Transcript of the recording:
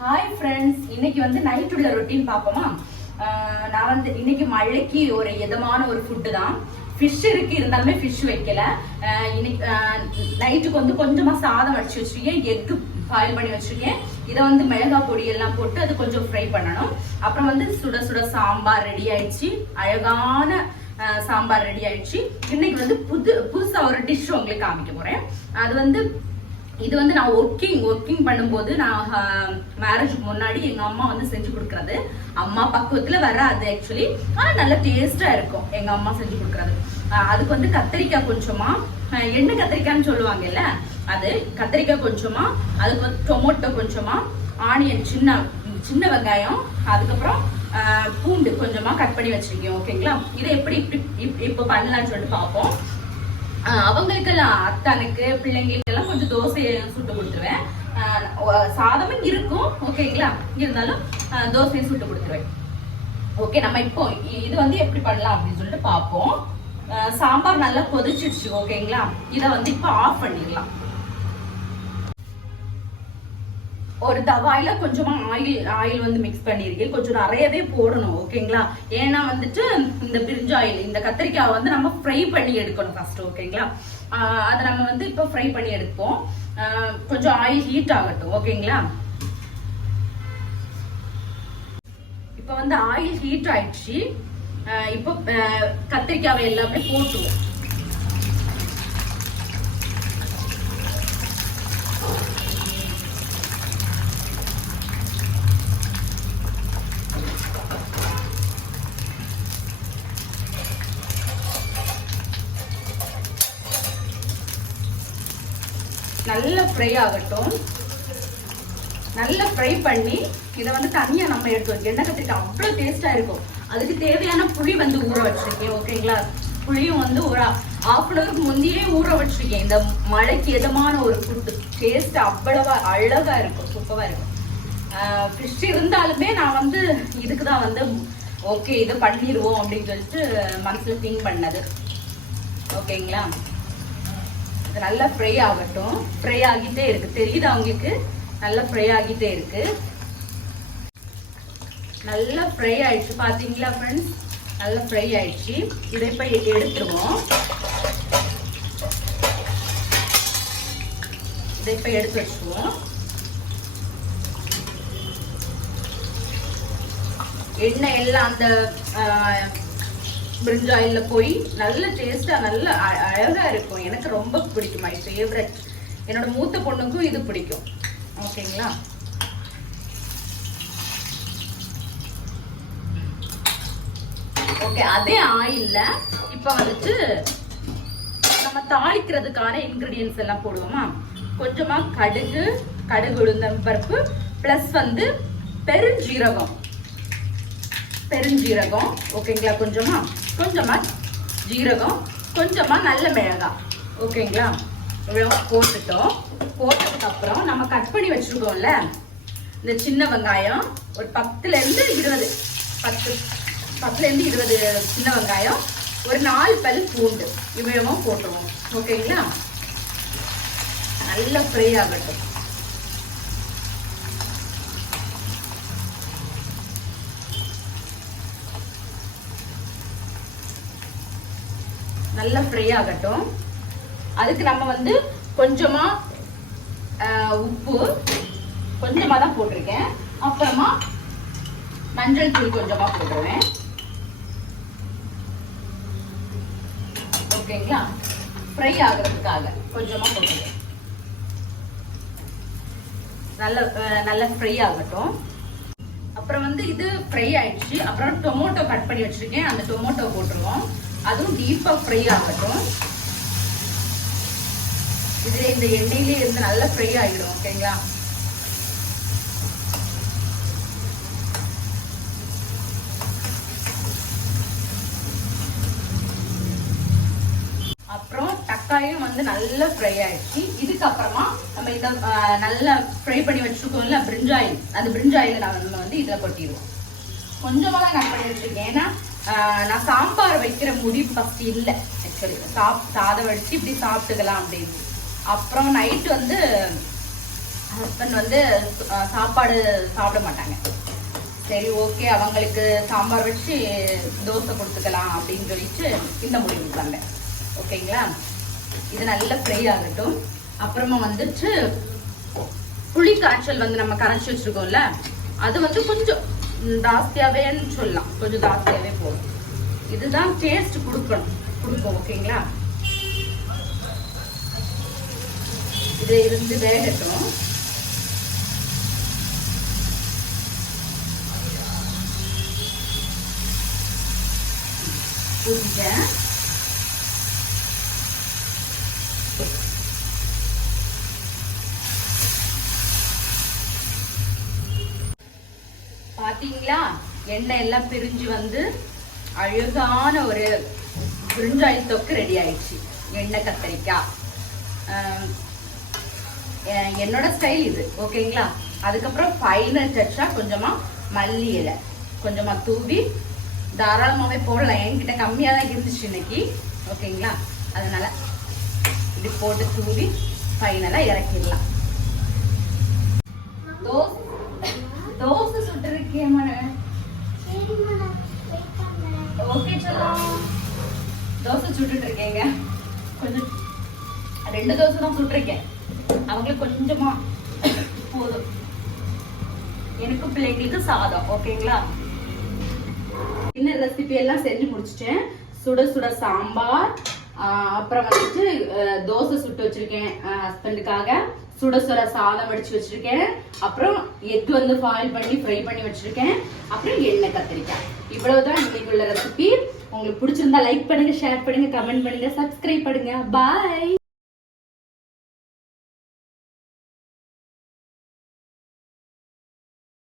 Hi friends, இன்னைக்கு வந்து night உள்ள ரொட்டீன் பார்ப்போமா? நான் வந்து இன்னைக்கு மழைக்கு ஒரு இதமான ஒரு ஃபுட்டு தான். ஃபிஷ் இருக்கு, இருந்தாலுமே ஃபிஷ் வைக்கல. இன்னைக்கு நைட்டுக்கு வந்து கொஞ்சமா சாதம் வடிச்சு வச்சிருக்கேன், எக்கு பாயில் பண்ணி வச்சிருக்கேன். இதை வந்து மிளகா பொடி எல்லாம் போட்டு அது கொஞ்சம் ஃப்ரை பண்ணணும். அப்புறம் வந்து சுட சுட சாம்பார் ரெடி ஆயிடுச்சு, அழகான சாம்பார் ரெடி ஆயிடுச்சு. இன்னைக்கு வந்து புதுசா ஒரு டிஷ் உங்களுக்கு காமிக்க போறேன். அது வந்து இது வந்து நான் ஒர்க்கிங் பண்ணும்போது நான் மேரேஜுக்கு முன்னாடி எங்க அம்மா வந்து செஞ்சு கொடுக்கறது. அம்மா பக்குவத்துல வராது ஆக்சுவலி, ஆனா நல்ல டேஸ்டா இருக்கும் எங்க அம்மா செஞ்சு கொடுக்கறது. அதுக்கு வந்து கத்திரிக்காய் கொஞ்சமா, எண்ணெய் கத்திரிக்காய்ன்னு சொல்லுவாங்கல்ல, அது கத்திரிக்காய் கொஞ்சமா, அதுக்கு வந்து டொமேட்டோ கொஞ்சமா, ஆனியன் சின்ன வெங்காயம், அதுக்கப்புறம் பூண்டு கொஞ்சமா கட் பண்ணி வச்சிருக்கேன். ஓகேங்களா? இதை எப்படி இப்ப பண்ணலாம்னு சொல்லிட்டு பார்ப்போம். அவங்களுக்கெல்லாம் அத்தானுக்கு பிள்ளைங்களுக்கு எல்லாம் கொஞ்சம் தோசையை சுட்டு கொடுத்துருவேன். சாதமும் இருக்கும் ஓகேங்களா, இருந்தாலும் தோசையை சுட்டு கொடுத்துருவேன். ஓகே, நம்ம இப்போ இது வந்து எப்படி பண்ணலாம் அப்படின்னு சொல்லிட்டு பார்ப்போம். சாம்பார் நல்லா கொதிச்சிடுச்சு ஓகேங்களா. இதை வந்து இப்போ ஆஃப் பண்ணிடலாம். ஒரு தவாயில கொஞ்சமா ஆயில் வந்து மிக்ஸ் பண்ணிருக்கேன். கொஞ்சம் நிறையவே போடணும் ஓகேங்களா. ஏன்னா வந்துட்டு இந்த பிரிஞ்ச் ஆயில், இந்த கத்திரிக்காய் வந்து நம்ம ஃப்ரை பண்ணி எடுக்கணும் ஃபர்ஸ்ட் ஓகேங்களா. அதை நம்ம வந்து இப்போ ஃப்ரை பண்ணி எடுப்போம். கொஞ்சம் ஆயில் ஹீட் ஆகட்டும் ஓகேங்களா. இப்போ வந்து ஆயில் ஹீட் ஆயிடுச்சு. இப்போ கத்திரிக்காவை எல்லாமே போட்டுருவோம். நல்லா ஃப்ரை ஆகட்டும். நல்லா ஃப்ரை பண்ணி இதை வந்து தனியா நம்ம எடுத்து எண்ணெய் கத்திரிக்காய் அவ்வளோ டேஸ்டா இருக்கும். அதுக்கு தேவையான புளி வந்து ஊற வச்சிருக்கேன் ஓகேங்களா. புளியும் வந்து ஒரு ½ முந்தையே ஊற வச்சிருக்கேன். இந்த மழைக்கு எதமான ஒரு ஃபுட்டு, டேஸ்ட் அவ்வளவா அழகா இருக்கும், சூப்பரா இருக்கும். ஃபிஷ் இருந்தாலுமே நான் வந்து இதுக்குதான் வந்து ஓகே இதை பண்ணிடுவோம் அப்படின்னு சொல்லிட்டு மனசுல திங்க் பண்ணது ஓகேங்களா. நல்லா ஃப்ரை ஆகட்டும். ஃப்ரை ஆகிட்டே இருக்கு, தெரியுதா உங்களுக்கு? நல்லா ஃப்ரை ஆகிட்டே இருக்கு. நல்லா ஃப்ரை ஆயிடுச்சு பாத்தீங்களா ஃப்ரெண்ட்ஸ், நல்லா ஃப்ரை ஆயிடுச்சு. இதை இப்ப எடுத்துருவோம். இதை இப்ப எடுத்து வச்சுருவோம். எண்ணெய் எல்லாம் அந்த பிரிஞ்ச் ஆயில்ல போய் நல்ல டேஸ்டா நல்ல அழகா இருக்கும். எனக்கு ரொம்ப பிடிக்கும், மை ஃபேவரட். என்னோட மூத்த பொண்ணுக்கும் இது பிடிக்கும் ஓகேங்களா. ஓகே, அதே ஆயில்ல இப்ப வந்துட்டு நம்ம தாளிக்கிறதுக்கான இன்கிரீடியன்ஸ் எல்லாம் போடுவோமா. கொஞ்சமா கடுகு உளுந்தம் பருப்பு, பிளஸ் வந்து பெருஞ்சீரகம் ஓகேங்களா. கொஞ்சமா ஜீரகம், கொஞ்சமா நல்ல மிளகாய் ஓகேங்களா. போட்டுட்டோம். போட்டதுக்கு அப்புறம் நம்ம கட் பண்ணி வச்சிருக்கோம்ல இந்த சின்ன வெங்காயம், ஒரு 10 to 20 சின்ன வெங்காயம், ஒரு 4 பல் பூண்டு, இவ்வளவும் போட்டுருவோம் ஓகேங்களா. நல்ல ஃப்ரை ஆகட்டும். நல்லா ஃப்ரை ஆகட்டும். அதுக்கு நம்ம வந்து கொஞ்சமா உப்பு கொஞ்சமா தான் போட்டிருக்கேன். அப்புறமா மஞ்சள் தூள் கொஞ்சமா போடுவேன் ஓகேங்களா. ஃப்ரை ஆகிறதுக்காக கொஞ்சமா போட்டுருக்கேன். நல்லா ஃப்ரை ஆகட்டும். அப்புறம் வந்து இது ஃப்ரை ஆயிடுச்சு. அப்புறம் டொமேட்டோ கட் பண்ணி வச்சிருக்கேன், அந்த டொமேட்டோ போட்டுருவோம். அதுவும் டீப்பா ஃப்ரை ஆகட்டும். இதுல இந்த எண்ணெயிலே இருந்து நல்லா ஃப்ரை ஆகிடும் ஓகேங்களா. அப்புறம் தக்காளியும் வந்து நல்லா ஃப்ரை ஆயிடுச்சு. இதுக்கப்புறமா நம்ம இதை நல்லா ஃப்ரை பண்ணி வச்சிருக்கோம்ல பிரிஞ்சாயில், அந்த பிரிஞ்சாயில நம்ம வந்து இதுல கொட்டிடுவோம். கொஞ்சமா தான் கட் பண்ணி வச்சிருக்கேன். ஏன்னா நான் சாம்பார் வைக்கிற முடிவு ஃபர்ஸ்ட் இல்லை ஆக்சுவலி. சாதம் வடிச்சு இப்படி சாப்பிட்டுக்கலாம் அப்படின்னு. அப்புறம் நைட்டு வந்து ஹஸ்பண்ட் வந்து சாப்பாடு சாப்பிட மாட்டாங்க. சரி ஓகே, அவங்களுக்கு சாம்பார் வச்சு தோசை கொடுத்துக்கலாம் அப்படின்னு சொல்லிட்டு இந்த முடிவுக்கு வந்தேன். ஓகேங்களா, இது நல்லா ஃப்ரை ஆகட்டும். அப்புறமா வந்துட்டு புளி காய்ச்சல் வந்து நம்ம கரைச்சி வச்சிருக்கோம்ல, அது வந்து கொஞ்சம் ஜாஸ்தியாவேன்னு சொல்லலாம், கொஞ்சம் ஜாஸ்தியாவே போகும். இதுதான் டேஸ்ட் கொடுக்கும். ஓகேங்களா, இது இருந்து வேகட்டும். ஊத்திட்டேன். பாத்தீங்களா, எண்ணெய் எல்லாம் பிரிஞ்சு வந்து அழகான ஒரு பிரிஞ்சாய் தொக்கு ரெடி ஆயிடுச்சு. எண்ணெய் கத்தரிக்காய் என்னோட ஸ்டைல் இது. ஓகேங்களா, அதுக்கப்புறம் ஃபைனல் டச்சா கொஞ்சமா மல்லி இலை கொஞ்சமா தூவி தாராளமாவே போடலாம். என்கிட்ட கம்மியா தான் இருந்துச்சு இன்னைக்கு. ஓகேங்களா, அதனால இப்படி போட்டு தூவி ஃபைனலா இறக்கிடலாம். தோசை சுட்டு இருக்கேன். ஓகே சொல்லலாம், தோசை சுட்டுட்டு இருக்கேங்க. கொஞ்சம் 2 தோசை தான் சுட்டுருக்கேன். அவங்களுக்கு கொஞ்சமா போதும், எனக்கு பிள்ளைங்களுக்கு சாதம். ஓகேங்களா, இன்னும் ரெசிபி எல்லாம் செஞ்சு முடிச்சிட்டேன். சுட சுட சாம்பார், அப்புறம் வந்துட்டு தோசை சுட்டு வச்சிருக்கேன் ஹஸ்பண்டுக்காக. சுட சுட சாதம் வடிச்சு வச்சிருக்கேன். அப்புறம் எக் வந்து பாயில் பண்ணி ஃப்ரை பண்ணி வச்சிருக்கேன். அப்புறம் எண்ணெய் கத்திரிக்காய். இவ்வளவுதான் இன்னைக்கு உள்ள ரெசிபி. உங்களுக்கு பிடிச்சிருந்தா லைக் பண்ணுங்க, ஷேர் பண்ணுங்க, கமெண்ட் பண்ணுங்க, சப்ஸ்கிரைப் பண்ணுங்க. பாய்.